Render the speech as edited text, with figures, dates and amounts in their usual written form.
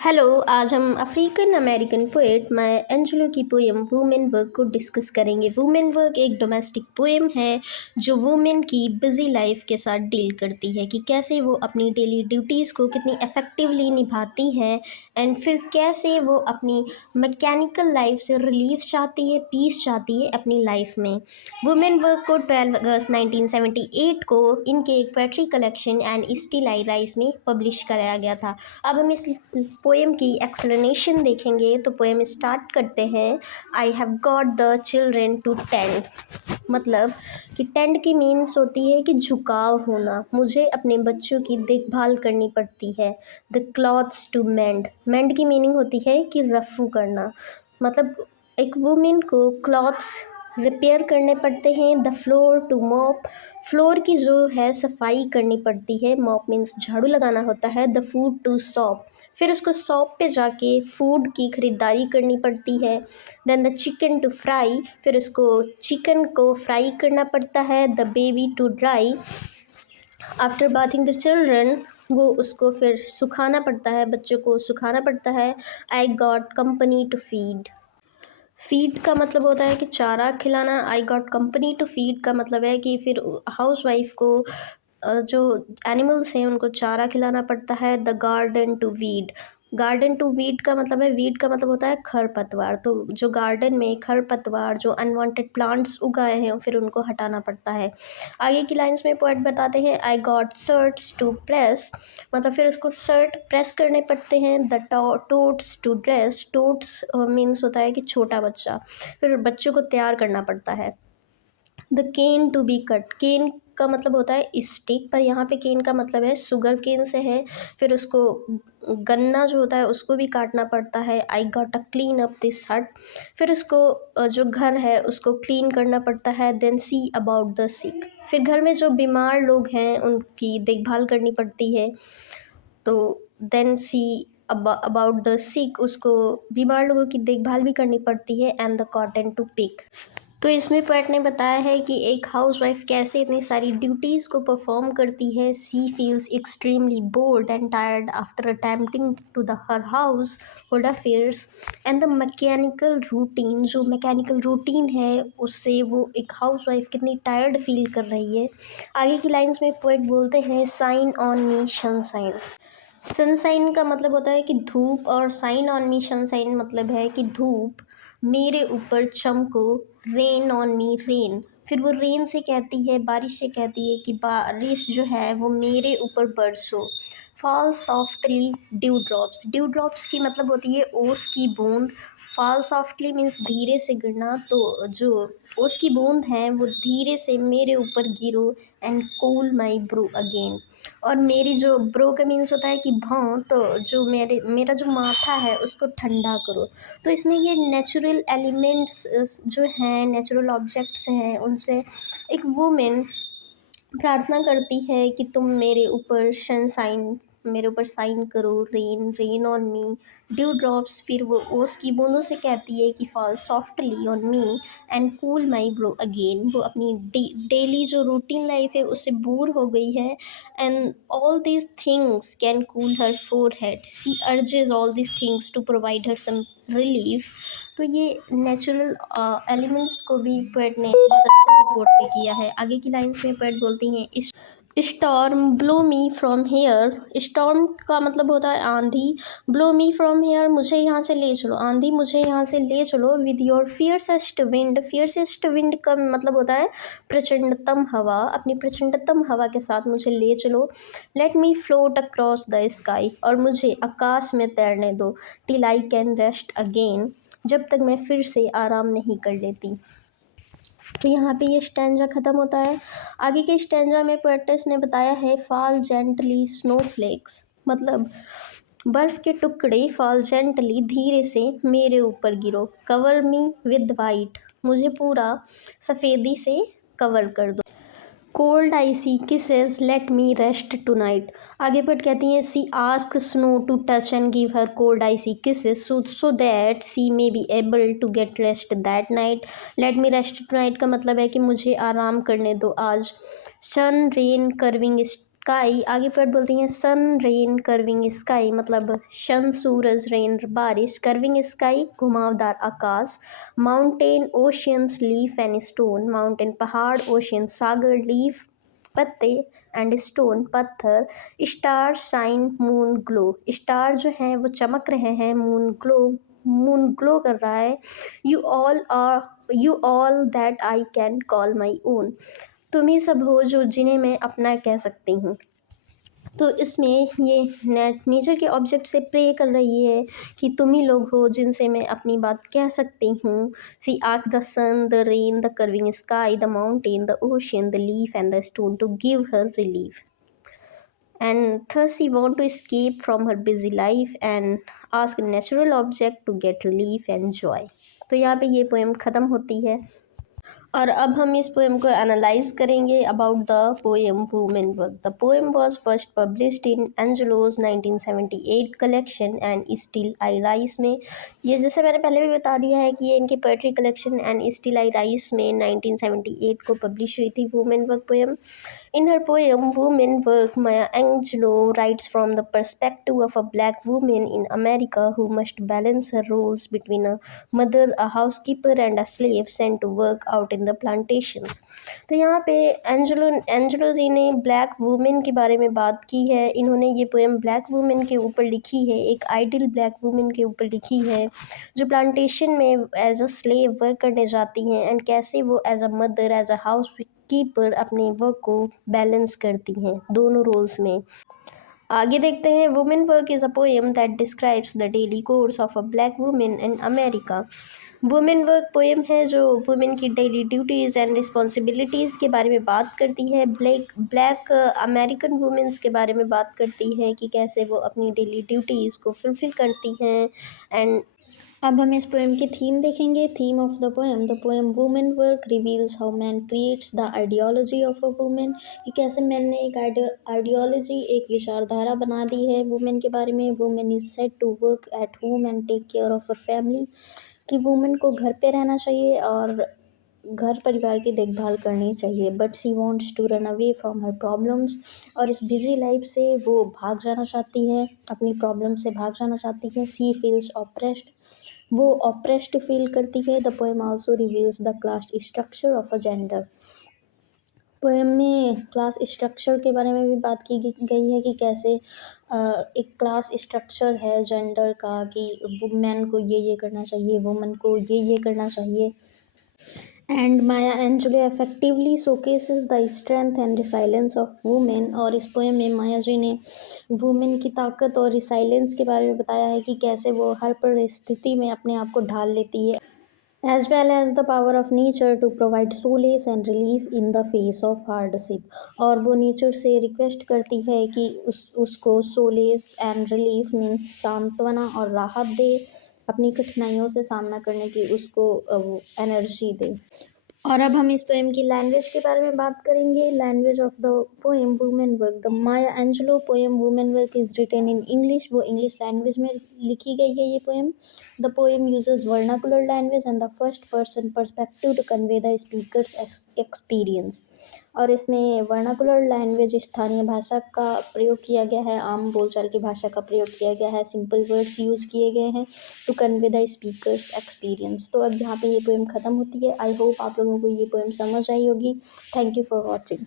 Hello. आज हम African American poet माया Angelo की पोएम वुमेन वर्क को डिस्कस करेंगे। वुमेन वर्क एक डोमेस्टिक पोएम है जो वुमेन की बिजी लाइफ के साथ डील करती है कि कैसे वो अपनी डेली ड्यूटीज़ को कितनी इफ़ेक्टिवली निभाती है एंड फिर कैसे वो अपनी मैकेनिकल लाइफ से रिलीफ चाहती है, पीस चाहती है अपनी लाइफ में। वुमेन वर्क को 12 अगस्त 1978 को इनके एक poetry collection and still I rise में पब्लिश कराया गया था। अब हम इस पोएम की एक्सप्लेनेशन देखेंगे तो पोएम स्टार्ट करते हैं। I have got the children to tend, मतलब कि टेंड की मीन्स होती है कि झुकाव होना, मुझे अपने बच्चों की देखभाल करनी पड़ती है। द क्लॉथ्स टू मेंड, मेंड की मीनिंग होती है कि रफू करना, मतलब एक वुमेन को क्लॉथ्स रिपेयर करने पड़ते हैं। The floor to mop, floor की जो है सफाई करनी पड़ती है। मॉप मीन्स झाड़ू लगाना होता है। द फूड टू शॉप, फिर उसको शॉप पे जाके फूड की ख़रीदारी करनी पड़ती है। Then the chicken to fry, फिर उसको चिकन को फ्राई करना पड़ता है। The baby to dry, after bathing the children, वो उसको फिर सुखाना पड़ता है, बच्चों को सुखाना पड़ता है। I got company to feed, feed का मतलब होता है कि चारा खिलाना। I got company to feed का मतलब है कि फिर हाउस वाइफ को जो एनिमल्स हैं उनको चारा खिलाना पड़ता है। The garden to weed, garden to weed का मतलब है, वीड का मतलब होता है खरपतवार, तो जो गार्डन में खरपतवार जो अनवांटेड प्लांट्स उगाए हैं फिर उनको हटाना पड़ता है। आगे की लाइंस में पोएट बताते हैं I got shirts to press, मतलब फिर उसको शर्ट प्रेस करने पड़ते हैं। The tots to dress, tots means होता है कि छोटा बच्चा, फिर बच्चों को तैयार करना पड़ता है। The cane to be cut, cane का मतलब होता है स्टिक, पर यहाँ पे केन का मतलब है शुगर केन से है। फिर उसको गन्ना जो होता है उसको भी काटना पड़ता है। I got a clean up this हट, फिर उसको जो घर है उसको क्लीन करना पड़ता है। देन सी अबाउट द सिक, फिर घर में जो बीमार लोग हैं उनकी देखभाल करनी पड़ती है। तो then see about the sick, उसको बीमार लोगों की देखभाल भी करनी पड़ती है। And the cotton to pick, तो इसमें पोएट ने बताया है कि एक हाउसवाइफ कैसे इतनी सारी ड्यूटीज़ को परफॉर्म करती है। She feels extremely bored and tired after attempting to the her household affairs and the mechanical routine, जो मैकेनिकल रूटीन है उससे वो एक हाउसवाइफ कितनी टायर्ड फील कर रही है। आगे की लाइंस में पोएट बोलते हैं shine on me sunshine, sunshine का मतलब होता है कि धूप, और साइन ऑन मी सनसाइन मतलब है कि धूप मेरे ऊपर चमको। रेन ऑन मी रेन, फिर वो रेन से कहती है, बारिश से कहती है कि बारिश जो है वो मेरे ऊपर बरसो। Fall softly due drops, due drops की मतलब होती है ओस की बूंद। फॉल सॉफ्टली मीन्स धीरे से गिरना, तो जो ओस की बूंद है वो धीरे से मेरे ऊपर गिरो। And cool my brow again, और मेरी जो ब्रो का मीन्स होता है कि भाव, तो जो मेरा जो माथा है उसको ठंडा करो। तो इसमें ये नेचुरल एलिमेंट्स जो हैं, नेचुरल ऑब्जेक्ट्स हैं, उनसे एक वुमेन प्रार्थना करती है कि तुम मेरे ऊपर सनसाइन, मेरे ऊपर साइन करो, rain rain on me, due drops, फिर वो ओस की बूंदों से कहती है कि fall softly on me and cool my bro again. वो अपनी डेली जो रूटीन लाइफ है उससे बोर हो गई है। And all these things can cool her forehead, she urges all these things to provide her some relief. तो ये नेचुरल एलिमेंट्स को भी पोएट ने बहुत अच्छे से पोर्ट्रे किया है। आगे की लाइंस में पोएट बोलती हैं storm blow me from here, storm का मतलब होता है आंधी, ब्लो मी फ्रॉम हेयर मुझे यहाँ से ले चलो, आंधी मुझे यहाँ से ले चलो। विद योर फियर्सेस्ट विंड, फियर्सेस्ट विंड का मतलब होता है प्रचंडतम हवा, अपनी प्रचंडतम हवा के साथ मुझे ले चलो। Let me float across the sky, और मुझे आकाश में तैरने दो। Till I can rest again, जब तक मैं फिर से आराम नहीं कर लेती। तो यहाँ पे ये स्टैंजा ख़त्म होता है। आगे के स्टैंजा में पोएट्स ने बताया है फॉल जेंटली स्नोफ्लेक्स, मतलब बर्फ़ के टुकड़े फॉल जेंटली धीरे से मेरे ऊपर गिरो। कवर मी विद वाइट, मुझे पूरा सफ़ेदी से कवर कर दो। Cold icy kisses let me rest tonight, आगे पर कहती हैं she ask snow to touch and give her cold icy kisses so that she may be able to get rest that night. Let me rest tonight का मतलब है कि मुझे आराम करने दो आज। सन रेन कर्विंग स्काई, आगे पोएट बोलती हैं सन रेन कर्विंग स्काई, मतलब शन सूरज, रेन बारिश, कर्विंग स्काई घुमावदार आकाश, mountain oceans leaf and stone, mountain पहाड़, ओशियन सागर, लीफ पत्ते एंड स्टोन पत्थर, star shine moon glow, star जो हैं वो चमक रहे हैं, मून ग्लो कर रहा है, you all that I can call my own, तुम ही सब हो जो जिन्हें मैं अपना कह सकती हूँ। तो इसमें ये नेचर के ऑब्जेक्ट से प्रे कर रही है कि तुम ही लोग हो जिनसे मैं अपनी बात कह सकती हूँ। She asked the sun, the rain, the curving sky, the mountain, the ocean, the leaf and the stone to give her relief, and thus she want to escape from her busy life and ask natural object to get relief and joy। तो यहाँ पे ये poem ख़त्म होती है और अब हम इस पोएम को एनालाइज करेंगे about the poem women work. The poem was first published in Angelou's 1978 collection and still I rise में, ये जैसे मैंने पहले भी बता दिया है कि ये इनकी poetry collection and still I rise में 1978 को पब्लिश हुई थी women work poem. In her poem Women Work, Maya Angelou writes from the perspective of a black woman in America who must balance her roles between a mother, a housekeeper and a slave sent to work out in the plantations। तो यहाँ पे Angelo जी ने black women के बारे में बात की है। इन्होंने ये पोएम ब्लैक वुमेन के ऊपर लिखी है, एक आइडियल ब्लैक वुमेन के ऊपर लिखी है जो प्लांटेशन में एज अ स्लेव वर्क करने जाती हैं एंड कैसे वो as a mother, as a housekeeper अपने वर्क को बैलेंस करती हैं दोनों रोल्स में। आगे देखते हैं women work is a poem that describes the daily course of a black women in America. Women work poem है जो वुमेन की डेली ड्यूटीज़ एंड रिस्पॉन्सिबिलिटीज़ के बारे में बात करती है, ब्लैक अमेरिकन वुमेन्स के बारे में बात करती है कि कैसे वो अपनी डेली ड्यूटीज़ को फुलफ़िल करती हैं। एंड अब हम इस पोएम की थीम देखेंगे। Theme of the poem women work reveals how man creates the ideology of a women, कि कैसे मैन ने एक आइडियोलॉजी, एक विचारधारा बना दी है वुमेन के बारे में। Women is said to work at home and take care of her family, कि वुमेन को घर पे रहना चाहिए और घर परिवार की देखभाल करनी चाहिए, but she wants to run away from her problems, और इस बिजी लाइफ से वो भाग जाना चाहती है, अपनी प्रॉब्लम से भाग जाना चाहती है। सी फील्स ऑप्रेस्ड, वो ऑप्रेस्ड फील करती है। The poem also reveals the class structure of a gender, poem में क्लास स्ट्रक्चर के बारे में भी बात की गई है कि कैसे एक क्लास स्ट्रक्चर है जेंडर का, कि वुमेन को ये करना चाहिए, वुमेन को ये करना चाहिए। And Maya Angelo effectively showcases the strength and resilience of women, और इस पोएम में माया जी ने वुमेन की ताकत और रिसाइलेंस के बारे में बताया है कि कैसे वो हर परिस्थिति में अपने आप को ढाल लेती है, as well as the power of nature to provide solace and relief in the face of hardship, और वो नेचर से रिक्वेस्ट करती है कि उसको सोलेस एंड रिलीफ मीन्स सांत्वना और राहत दे, अपनी कठिनाइयों से सामना करने की उसको वो एनर्जी दे। और अब हम इस पोएम की लैंग्वेज के बारे में बात करेंगे। Language of the poem women work, the Maya Angelou poem women work is written in English, वो इंग्लिश लैंग्वेज में लिखी गई है ये पोएम। The poem uses vernacular language and the first person perspective to convey the speaker's experience, और इसमें vernacular language स्थानीय भाषा का प्रयोग किया गया है, आम बोलचाल की भाषा का प्रयोग किया गया है, सिंपल वर्ड्स यूज किए गए हैं to convey the speaker's experience. तो अब यहाँ पे ये पोएम ख़त्म होती है। आई होप आप लोगों को ये पोएम समझ आई होगी। Thank you for watching.